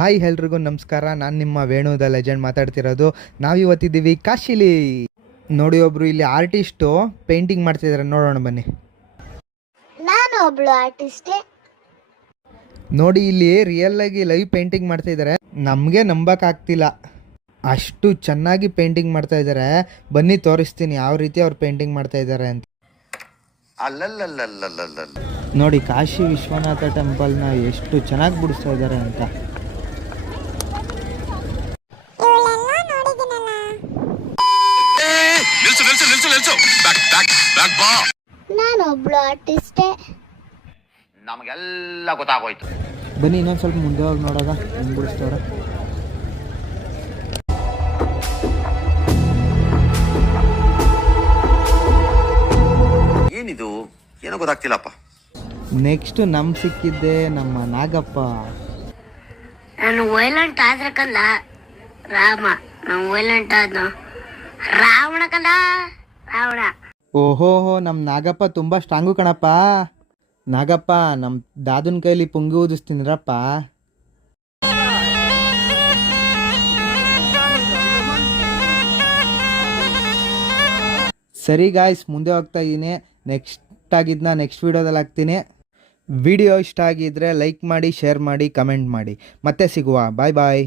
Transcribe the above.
Hi ಎಲ್ರಿಗೂ ನಮಸ್ಕಾರ. ನಾನು ನಿಮ್ಮ ವೇಣು ದ ಲೆಜೆಂಡ್ ಮಾತಾಡ್ತಿರೋದು. ನಾವಿವತ್ತಿದ್ದೀವಿ ಕಾಶಿಲಿ. ನೋಡಿ, ಒಬ್ರು ಇಲ್ಲಿ ಆರ್ಟಿಸ್ಟು ಪೇಂಟಿಂಗ್ ಮಾಡ್ತಿದ್ದಾರೆ, ನೋಡೋಣ ಬನ್ನಿ. ನಾನು ಒಬ್ಳು ಆರ್ಟಿಸ್ಟೇ. ನೋಡಿ, ಇಲ್ಲಿ ರಿಯಲ್ ಆಗಿ ಲೈವ್ ಪೇಂಟಿಂಗ್ ಮಾಡ್ತಾ ಇದ್ದಾರೆ. ನಮಗೆ ನಂಬಕ್ಕಾಗ್ತಿಲ್ಲ, ಅಷ್ಟು ಚೆನ್ನಾಗಿ ಪೇಂಟಿಂಗ್ ಮಾಡ್ತಾ ಇದ್ದಾರೆ. ಬನ್ನಿ ತೋರಿಸ್ತೀನಿ ಯಾವ ರೀತಿ ಅವ್ರು ಪೇಂಟಿಂಗ್ ಮಾಡ್ತಾ ಇದ್ದಾರೆ ಅಂತ. ನೋಡಿ, ಕಾಶಿ ವಿಶ್ವನಾಥ ಟೆಂಪಲ್ನ ಎಷ್ಟು ಚೆನ್ನಾಗಿ ಬಿಡಿಸ್ತಾ ಇದ್ದಾರೆ ಅಂತ. ನಾನು ಒಬ್ಳು ಆರ್ಟಿಸ್ಟೇ. ನಮಗೆಲ್ಲ ಗೊತ್ತಾಗೋಯ್ತು. ಬನ್ನಿ ಇನ್ನೊಂದು ಸ್ವಲ್ಪ ಮುಂದೆ ಹೋಗಿ ನೋಡೋದ ಹೆಂಗೆ ಬಿಡಿಸ್ತವ್ರೆ. ಏನಿದು ಏನೋ ಗೊತ್ತಾಗ್ತಿಲ್ಲಪ್ಪ. ನೆಕ್ಸ್ಟ್ ಸಿಕ್ಕಿದ್ದೆ ನಮ್ಮ ನಾಗಪ್ಪ. ನಾನು ವೈಲೆಂಟ್ ಆದ್ರೆ ಕಂದ ರಾಮ, ನಾನು ವೈಲೆಂಟ್ ಆದ ರಾವಣ ಕಂದ ರಾವಣ. ಓಹೋಹೋ, ನಮ್ಮ ನಾಗಪ್ಪ ತುಂಬ ಸ್ಟ್ರಾಂಗು ಕಣಪ್ಪ. ನಾಗಪ್ಪ, ನಮ್ಮ ದಾದನ ಕೈಲಿ ಪುಂಗಿ ಊದಿಸ್ತೀನಿರಪ್ಪ. ಸರಿ ಗಾಯ್ಸ್, ಮುಂದೆ ಹೋಗ್ತಾ ಇದ್ದೀನಿ. ನೆಕ್ಸ್ಟ್ ವೀಡಿಯೋದಲ್ಲಿ ಹಾಕ್ತೀನಿ. ವಿಡಿಯೋ ಇಷ್ಟ ಆಗಿದ್ರೆ ಲೈಕ್ ಮಾಡಿ, ಶೇರ್ ಮಾಡಿ, ಕಮೆಂಟ್ ಮಾಡಿ. ಮತ್ತೆ ಸಿಗುವ. ಬಾಯ್ ಬಾಯ್.